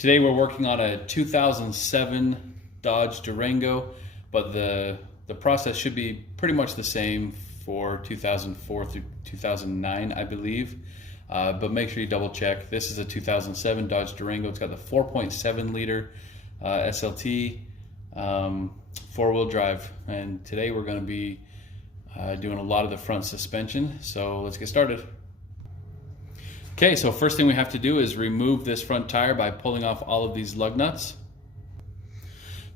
Today we're working on a 2007 Dodge Durango, but the process should be pretty much the same for 2004 through 2009, I believe. But make sure you double check. This is a 2007 Dodge Durango. It's got the 4.7 liter SLT, four-wheel drive. And today we're going to be doing a lot of the front suspension. So let's get started. Okay, so first thing we have to do is remove this front tire by pulling off all of these lug nuts.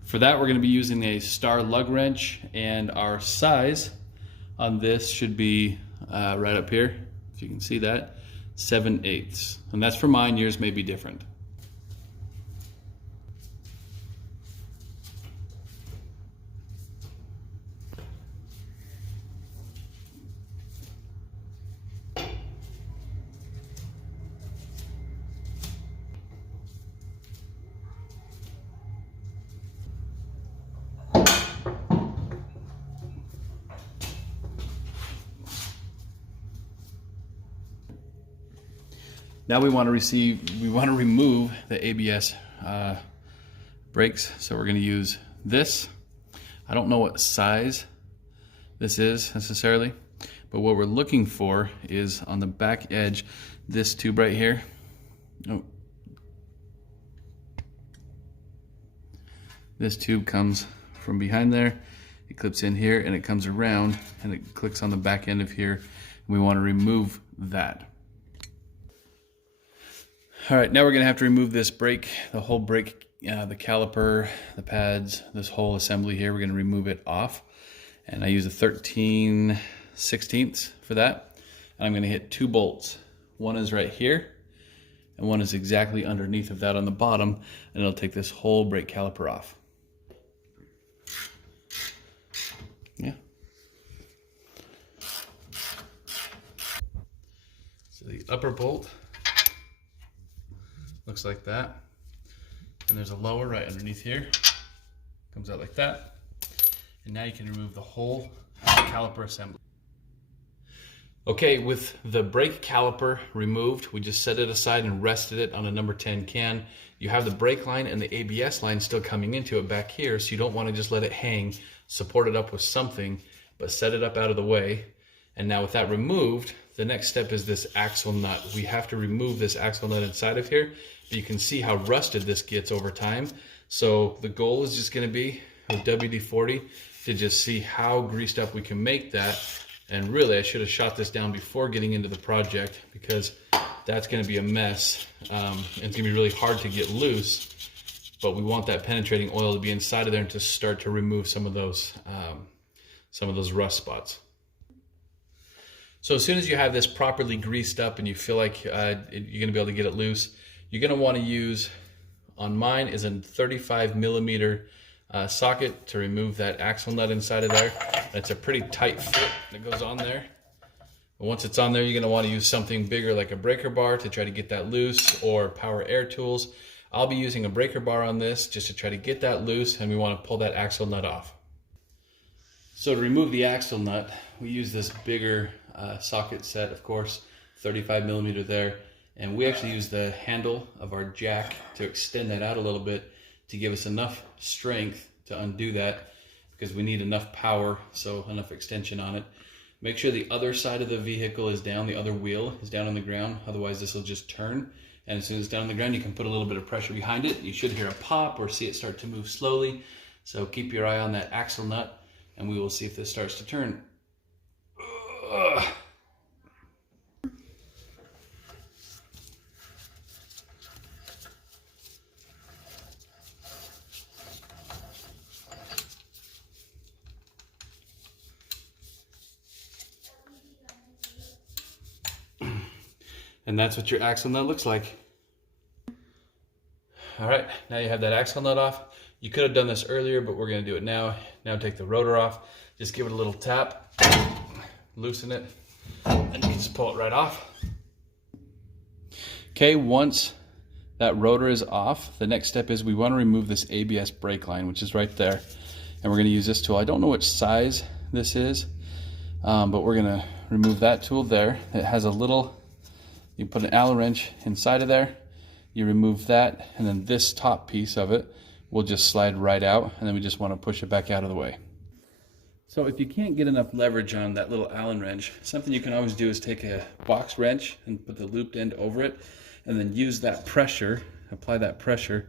For that, we're going to be using a star lug wrench, and our size on this should be right up here, if you can see that, 7/8. And that's for mine, yours may be different. Now we want to remove the ABS brakes. So we're going to use this. I don't know what size this is necessarily, but what we're looking for is on the back edge, this tube right here. Oh. This tube comes from behind there. It clips in here and it comes around and it clicks on the back end of here. We want to remove that. All right, now we're gonna have to remove this brake, the whole brake, the caliper, the pads, this whole assembly here. We're gonna remove it off. And I use a 13/16 for that. And I'm gonna hit 2 bolts. One is right here, and one is exactly underneath of that on the bottom, and it'll take this whole brake caliper off. Yeah. So the upper bolt looks like that, and there's a lower right underneath here, comes out like that, and now you can remove the whole caliper assembly. Okay, with the brake caliper removed, we just set it aside and rested it on a number 10 can. You have the brake line and the ABS line still coming into it back here, so you don't want to just let it hang. Support it up with something, but set it up out of the way. And now with that removed, the next step is this axle nut. We have to remove this axle nut inside of here. But you can see how rusted this gets over time. So the goal is just going to be with WD-40 to just see how greased up we can make that. And really, I should have shot this down before getting into the project, because that's going to be a mess. It's going to be really hard to get loose. But we want that penetrating oil to be inside of there and to start to remove some of those rust spots. So as soon as you have this properly greased up and you feel like you're going to be able to get it loose, you're going to want to use, on mine is a 35mm socket to remove that axle nut inside of there. It's a pretty tight fit that goes on there. But once it's on there, you're going to want to use something bigger like a breaker bar to try to get that loose, or power air tools. I'll be using a breaker bar on this just to try to get that loose, and we want to pull that axle nut off. So to remove the axle nut, we use this bigger socket set, of course, 35mm there, and we actually use the handle of our jack to extend that out a little bit to give us enough strength to undo that, because we need enough power, so enough extension on it. Make sure the other side of the vehicle is down, the other wheel is down on the ground, otherwise this will just turn. And as soon as it's down on the ground, you can put a little bit of pressure behind it. You should hear a pop or see it start to move slowly. So keep your eye on that axle nut, and we will see if this starts to turn. Ugh. And that's what your axle nut looks like. All right, now you have that axle nut off. You could have done this earlier, but we're gonna do it now. Now take the rotor off, just give it a little tap, loosen it, and you can just pull it right off. Okay, once that rotor is off, the next step is we want to remove this ABS brake line, which is right there. And we're going to use this tool. I don't know which size this is, but we're going to remove that tool there. It has a little, you put an Allen wrench inside of there, you remove that, and then this top piece of it will just slide right out, and then we just want to push it back out of the way. So if you can't get enough leverage on that little Allen wrench, something you can always do is take a box wrench and put the looped end over it, and then use that pressure, apply that pressure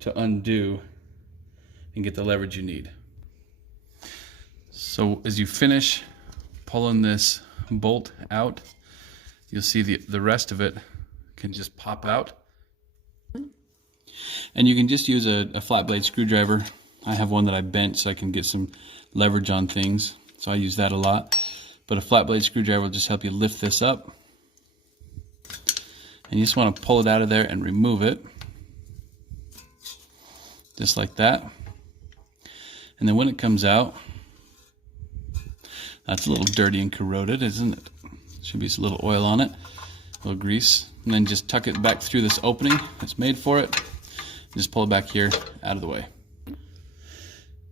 to undo and get the leverage you need. So as you finish pulling this bolt out, you'll see the rest of it can just pop out. And you can just use a flat blade screwdriver. I have one that I bent so I can get some leverage on things, so I use that a lot. But a flat blade screwdriver will just help you lift this up. And you just want to pull it out of there and remove it. Just like that. And then when it comes out, that's a little dirty and corroded, isn't it? Should be some little oil on it, a little grease. And then just tuck it back through this opening that's made for it. Just pull it back here, out of the way.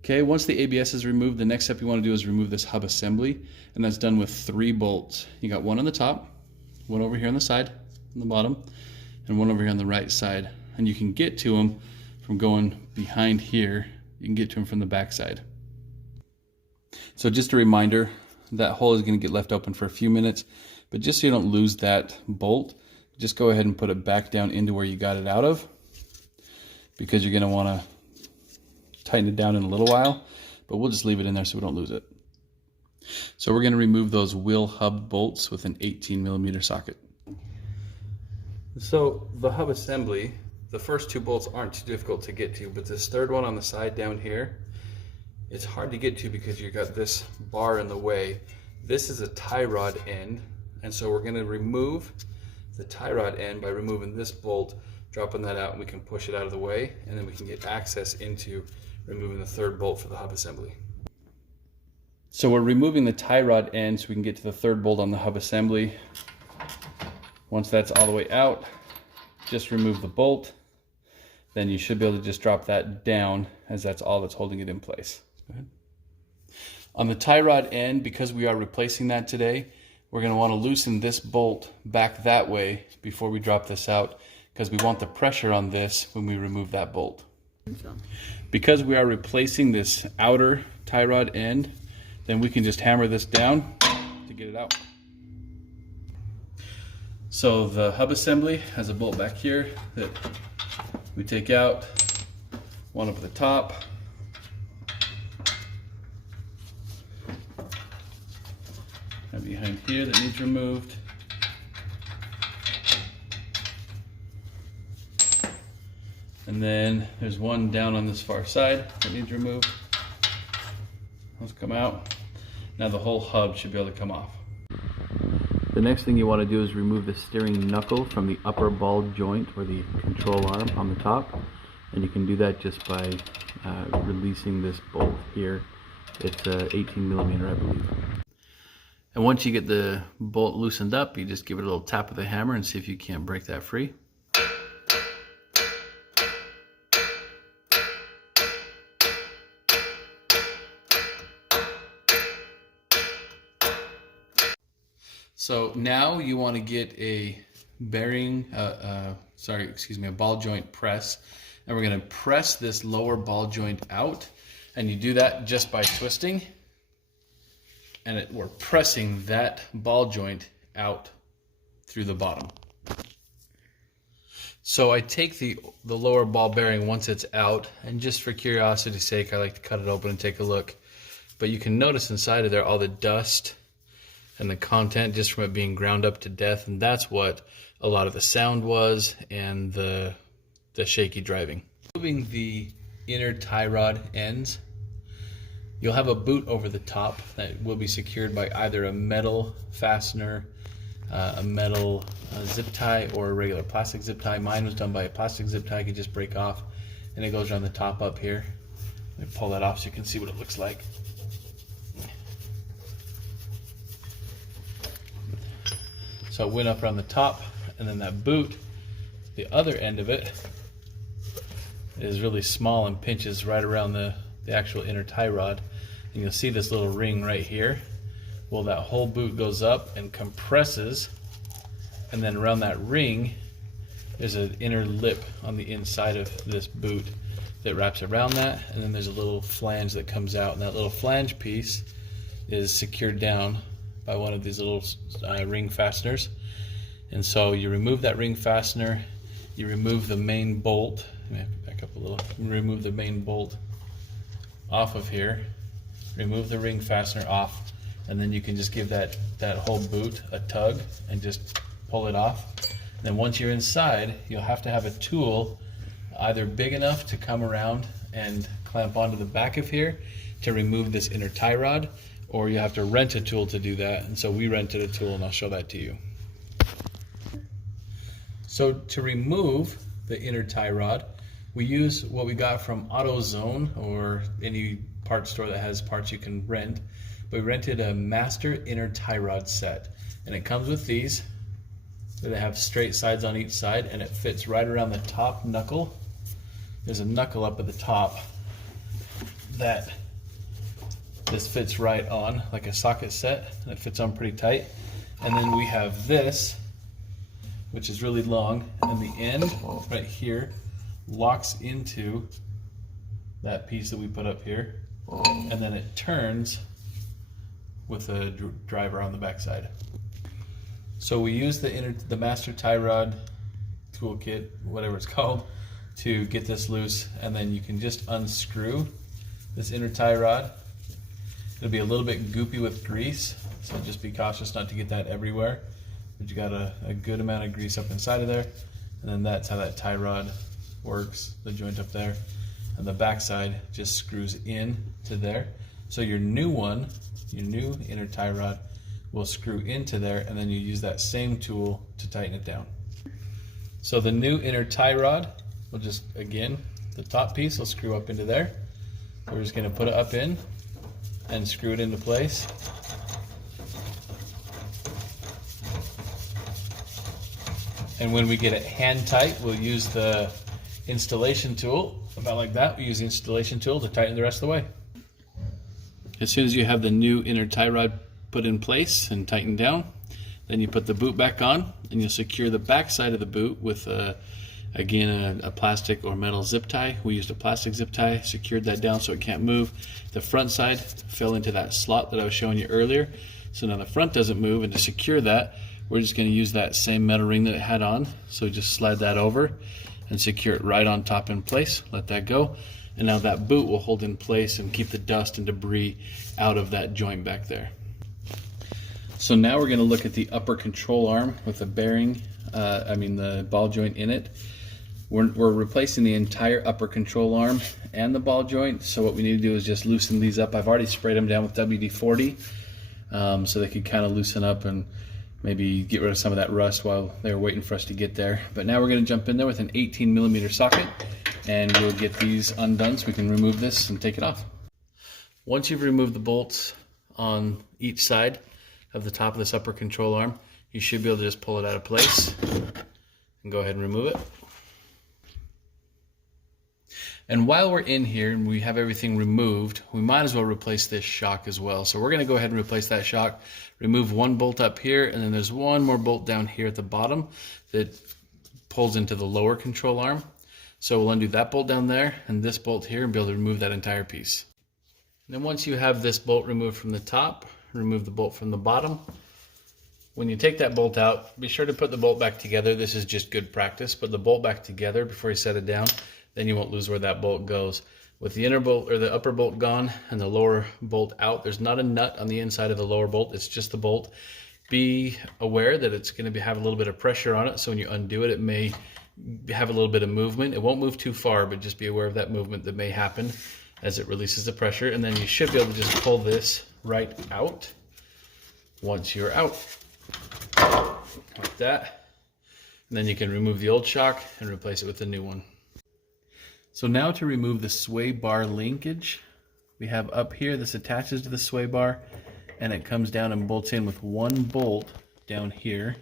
Okay, once the ABS is removed, the next step you want to do is remove this hub assembly, and that's done with 3 bolts. You got one on the top, one over here on the side, on the bottom, and one over here on the right side. And you can get to them from going behind here. You can get to them from the back side. So just a reminder, that hole is going to get left open for a few minutes, but just so you don't lose that bolt, just go ahead and put it back down into where you got it out of, because you're going to want to tighten it down in a little while, but we'll just leave it in there so we don't lose it. So we're going to remove those wheel hub bolts with an 18mm socket. So the hub assembly, the first 2 bolts aren't too difficult to get to, but this third one on the side down here, it's hard to get to because you've got this bar in the way. This is a tie rod end, and so we're going to remove the tie rod end by removing this bolt, dropping that out, and we can push it out of the way, and then we can get access into removing the 3rd bolt for the hub assembly. So we're removing the tie rod end so we can get to the 3rd bolt on the hub assembly. Once that's all the way out, just remove the bolt. Then you should be able to just drop that down, as that's all that's holding it in place. Go ahead. On the tie rod end, because we are replacing that today, we're going to want to loosen this bolt back that way before we drop this out, because we want the pressure on this when we remove that bolt. Because we are replacing this outer tie rod end, then we can just hammer this down to get it out. So the hub assembly has a bolt back here that we take out, one up at the top, and behind here that needs removed. And then there's one down on this far side that needs removed. Those come out. Now the whole hub should be able to come off. The next thing you want to do is remove the steering knuckle from the upper ball joint, or the control arm on the top. And you can do that just by releasing this bolt here. It's 18mm, I believe. And once you get the bolt loosened up, you just give it a little tap with a hammer and see if you can't break that free. So now you want to get a bearing, a ball joint press, and we're going to press this lower ball joint out, and you do that just by twisting, and we're pressing that ball joint out through the bottom. So I take the lower ball bearing once it's out, and just for curiosity's sake, I like to cut it open and take a look. But you can notice inside of there all the dust and the content just from it being ground up to death, and that's what a lot of the sound was and the shaky driving. Moving the inner tie rod ends, you'll have a boot over the top that will be secured by either a metal fastener, a metal zip tie, or a regular plastic zip tie. Mine was done by a plastic zip tie. I could just break off, and it goes around the top up here. Let me pull that off so you can see what it looks like. So it went up around the top, and then that boot, the other end of it, is really small and pinches right around the actual inner tie rod. And you'll see this little ring right here. Well, that whole boot goes up and compresses, and then around that ring there's an inner lip on the inside of this boot that wraps around that, and then there's a little flange that comes out, and that little flange piece is secured down by one of these little ring fasteners. And so you remove that ring fastener, you remove the main bolt. Let me have to back up a little. Remove the main bolt off of here, remove the ring fastener off, and then you can just give that whole boot a tug and just pull it off. And then once you're inside, you'll have to have a tool either big enough to come around and clamp onto the back of here to remove this inner tie rod, or you have to rent a tool to do that. And so we rented a tool, and I'll show that to you. So to remove the inner tie rod, we use what we got from AutoZone or any parts store that has parts you can rent. We rented a master inner tie rod set, and it comes with these. They have straight sides on each side, and it fits right around the top knuckle. There's a knuckle up at the top that this fits right on, like a socket set, and it fits on pretty tight. And then we have this, which is really long, and the end right here locks into that piece that we put up here, and then it turns with a driver on the backside. So we use the master tie rod toolkit, whatever it's called, to get this loose, and then you can just unscrew this inner tie rod. It'll be a little bit goopy with grease, so just be cautious not to get that everywhere. But you got a good amount of grease up inside of there, and then that's how that tie rod works, the joint up there. And the backside just screws in to there. So your new one, your new inner tie rod, will screw into there, and then you use that same tool to tighten it down. So the new inner tie rod will just, again, the top piece will screw up into there. We're just going to put it up in and screw it into place. And when we get it hand tight, we'll use the installation tool, about like that. We use the installation tool to tighten the rest of the way. As soon as you have the new inner tie rod put in place and tightened down, then you put the boot back on, and you'll secure the back side of the boot with again a plastic or metal zip tie. We used a plastic zip tie, secured that down so it can't move. The front side fell into that slot that I was showing you earlier, so now the front doesn't move. And to secure that, we're just going to use that same metal ring that it had on. So just slide that over and secure it right on top in place. Let that go, and now that boot will hold in place and keep the dust and debris out of that joint back there. So now we're going to look at the upper control arm with the bearing, the ball joint in it. We're replacing the entire upper control arm and the ball joint. So what we need to do is just loosen these up. I've already sprayed them down with WD-40 so they could kind of loosen up and maybe get rid of some of that rust while they were waiting for us to get there. But now we're going to jump in there with an 18mm socket, and we'll get these undone so we can remove this and take it off. Once you've removed the bolts on each side of the top of this upper control arm, you should be able to just pull it out of place and go ahead and remove it. And while we're in here and we have everything removed, we might as well replace this shock as well. So we're going to go ahead and replace that shock, remove one bolt up here, and then there's one more bolt down here at the bottom that pulls into the lower control arm. So we'll undo that bolt down there and this bolt here and be able to remove that entire piece. And then once you have this bolt removed from the top, remove the bolt from the bottom. When you take that bolt out, be sure to put the bolt back together. This is just good practice. Put the bolt back together before you set it down. Then you won't lose where that bolt goes. With the inner bolt or the upper bolt gone and the lower bolt out, there's not a nut on the inside of the lower bolt. It's just the bolt. Be aware that it's going to have a little bit of pressure on it. So when you undo it, it may have a little bit of movement. It won't move too far, but just be aware of that movement that may happen as it releases the pressure. And then you should be able to just pull this right out once you're out, like that. And then you can remove the old shock and replace it with the new one. So now to remove the sway bar linkage, we have up here, this attaches to the sway bar, and it comes down and bolts in with one bolt down here.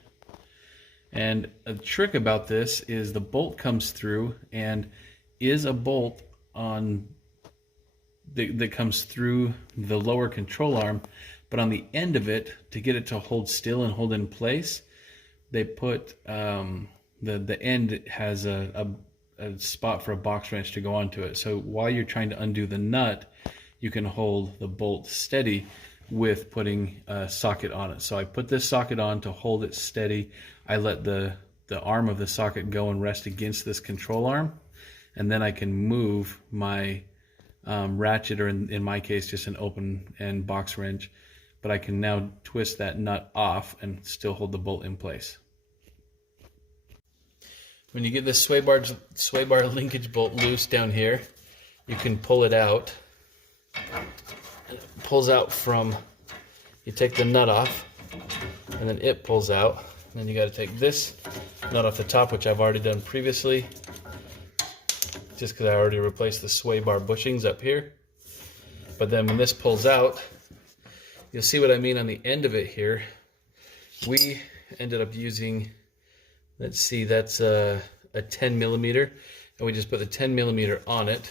And a trick about this is the bolt comes through and is a bolt on that comes through the lower control arm, but on the end of it, to get it to hold still and hold in place, they put the end has a spot for a box wrench to go onto it. So while you're trying to undo the nut, you can hold the bolt steady with putting a socket on it. So I put this socket on to hold it steady. I let the arm of the socket go and rest against this control arm, and then I can move my ratchet, or in my case just an open end box wrench, but I can now twist that nut off and still hold the bolt in place. When you get this sway bar linkage bolt loose down here, you can pull it out. It pulls out from, you take the nut off, and then it pulls out. And then you got to take this nut off the top, which I've already done previously, just because I already replaced the sway bar bushings up here. But then when this pulls out, you'll see what I mean on the end of it here. We ended up using, let's see, that's a 10 millimeter, and we just put the 10 millimeter on it,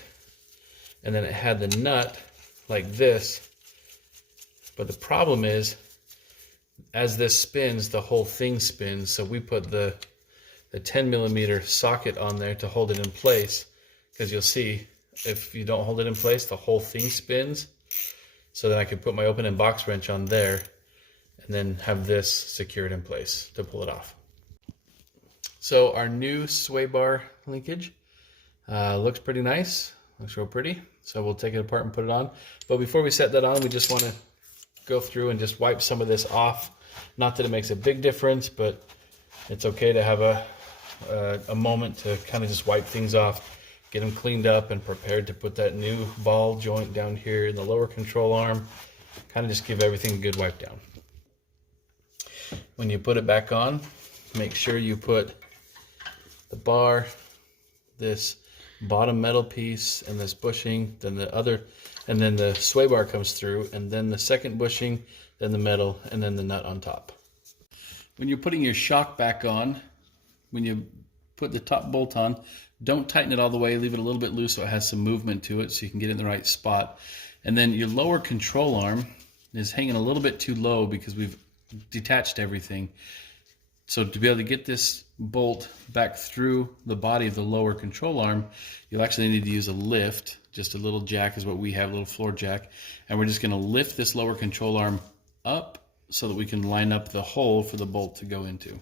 and then it had the nut like this. But the problem is, as this spins, the whole thing spins. So we put the 10 millimeter socket on there to hold it in place, because you'll see if you don't hold it in place, the whole thing spins. So then I could put my open end box wrench on there and then have this secured in place to pull it off. So our new sway bar linkage looks pretty nice, looks real pretty. So we'll take it apart and put it on. But before we set that on, we just want to go through and just wipe some of this off. Not that it makes a big difference, but it's okay to have a moment to kind of just wipe things off, get them cleaned up and prepared to put that new ball joint down here in the lower control arm. Kind of just give everything a good wipe down. When you put it back on, make sure you put the bar, this bottom metal piece, and this bushing, then the other, and then the sway bar comes through, and then the second bushing, then the metal, and then the nut on top. When you're putting your shock back on, when you put the top bolt on, don't tighten it all the way, leave it a little bit loose so it has some movement to it so you can get it in the right spot. And then your lower control arm is hanging a little bit too low because we've detached everything. So to be able to get this bolt back through the body of the lower control arm, you'll actually need to use a lift. Just a little jack is what we have, a little floor jack. And we're just going to lift this lower control arm up so that we can line up the hole for the bolt to go into.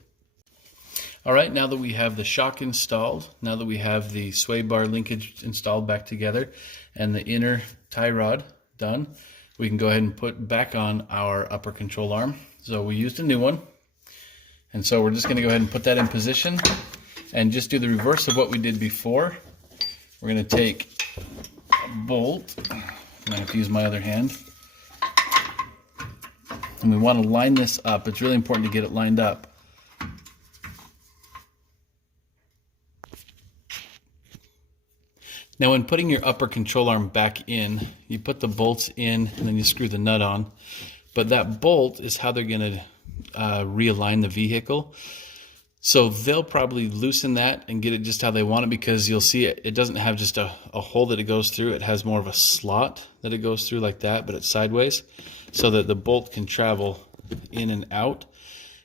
All right, now that we have the shock installed, now that we have the sway bar linkage installed back together and the inner tie rod done, we can go ahead and put back on our upper control arm. So we used a new one. And so we're just going to go ahead and put that in position and just do the reverse of what we did before. We're going to take a bolt. I'm going to have to use my other hand. And we want to line this up. It's really important to get it lined up. Now when putting your upper control arm back in, you put the bolts in and then you screw the nut on. But that bolt is how they're going to realign the vehicle. So they'll probably loosen that and get it just how they want it, because you'll see it doesn't have just a hole that it goes through. It has more of a slot that it goes through like that, but it's sideways, so that the bolt can travel in and out.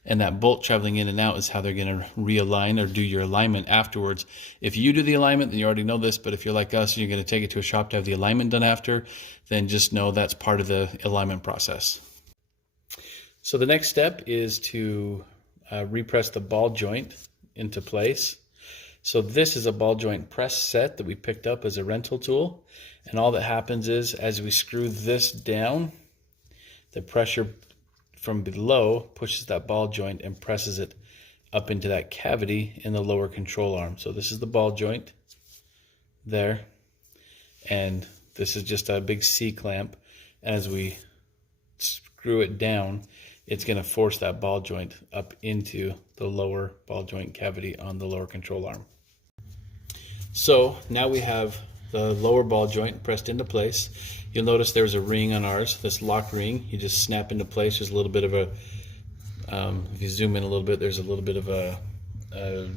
And that bolt traveling in and out is how they're going to realign or do your alignment afterwards. If you do the alignment, then you already know this, but if you're like us and you're going to take it to a shop to have the alignment done after, then just know that's part of the alignment process. So the next step is to repress the ball joint into place. So this is a ball joint press set that we picked up as a rental tool. And all that happens is, as we screw this down, the pressure from below pushes that ball joint and presses it up into that cavity in the lower control arm. So this is the ball joint there, and this is just a big C-clamp. As we screw it down, it's going to force that ball joint up into the lower ball joint cavity on the lower control arm. So now we have the lower ball joint pressed into place. You'll notice there's a ring on ours, this lock ring. You just snap into place. There's a little bit of a, if you zoom in a little bit, there's a little bit of a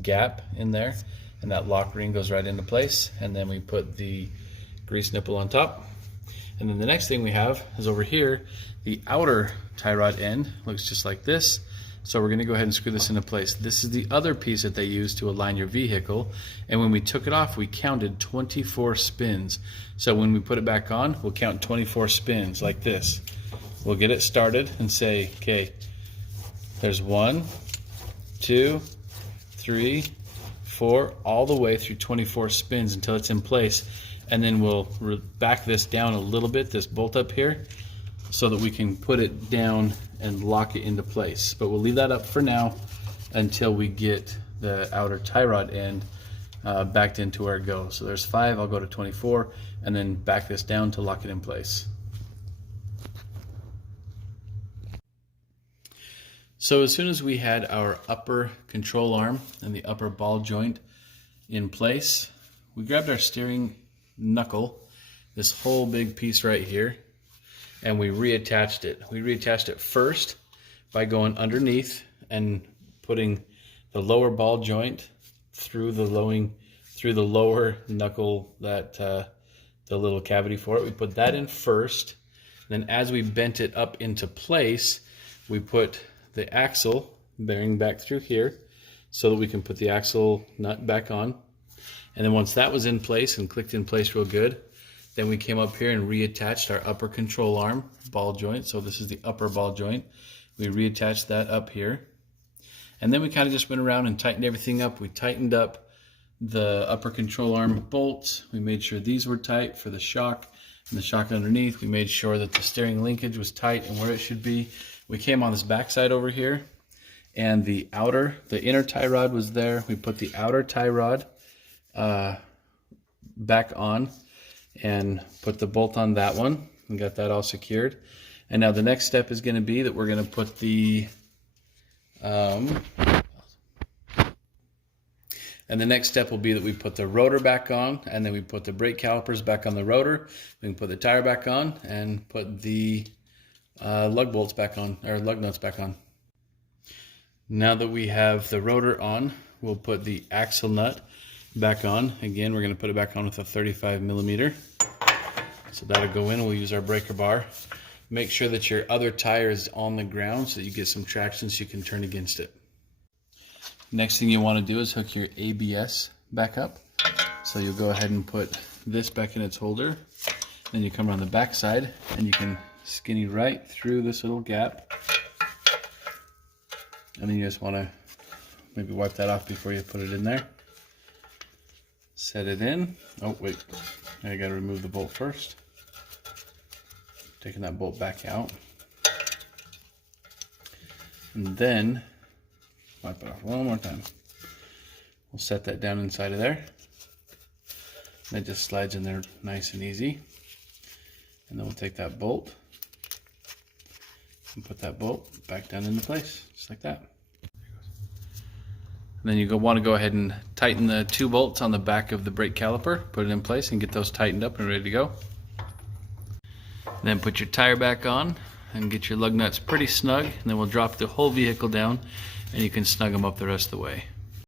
gap in there, and that lock ring goes right into place. And then we put the grease nipple on top. And then the next thing we have is over here, the outer tie rod end looks just like this. So we're going to go ahead and screw this into place. This is the other piece that they use to align your vehicle. And when we took it off, we counted 24 spins. So when we put it back on, we'll count 24 spins like this. We'll get it started and say, okay, there's 1, 2, 3, 4, all the way through 24 spins until it's in place. And then we'll back this down a little bit, this bolt up here, so that we can put it down and lock it into place. But we'll leave that up for now until we get the outer tie rod end backed into where it goes. So there's 5, I'll go to 24, and then back this down to lock it in place. So as soon as we had our upper control arm and the upper ball joint in place, we grabbed our steering knuckle, this whole big piece right here, and we reattached it. We reattached it first by going underneath and putting the lower ball joint through the lower knuckle, that the little cavity for it. We put that in first. Then as we bent it up into place, we put the axle bearing back through here so that we can put the axle nut back on. And then once that was in place and clicked in place real good, then we came up here and reattached our upper control arm ball joint. So this is the upper ball joint. We reattached that up here. And then we kind of just went around and tightened everything up. We tightened up the upper control arm bolts. We made sure these were tight for the shock and the shock underneath. We made sure that the steering linkage was tight and where it should be. We came on this backside over here, and the inner tie rod was there. We put the outer tie rod back on and put the bolt on that one and got that all secured. And now the next step is going to be that we're going to put the and the next step will be that we put the rotor back on, and then we put the brake calipers back on the rotor. We can put the tire back on and put the lug bolts back on, or lug nuts back on. Now that we have the rotor on, we'll put the axle nut back on. Again, we're going to put it back on with a 35 millimeter. So that'll go in. We'll use our breaker bar. Make sure that your other tire is on the ground so that you get some traction so you can turn against it. Next thing you want to do is hook your ABS back up. So you'll go ahead and put this back in its holder. Then you come around the back side and you can skinny right through this little gap. And then you just want to maybe wipe that off before you put it in there. Set it in. Oh wait, I got to remove the bolt first. Taking that bolt back out. And then wipe it off one more time. We'll set that down inside of there. That just slides in there nice and easy. And then we'll take that bolt and put that bolt back down into place, just like that. And then you want to go ahead and tighten the 2 bolts on the back of the brake caliper, put it in place and get those tightened up and ready to go. Then put your tire back on and get your lug nuts pretty snug, and then we'll drop the whole vehicle down and you can snug them up the rest of the way.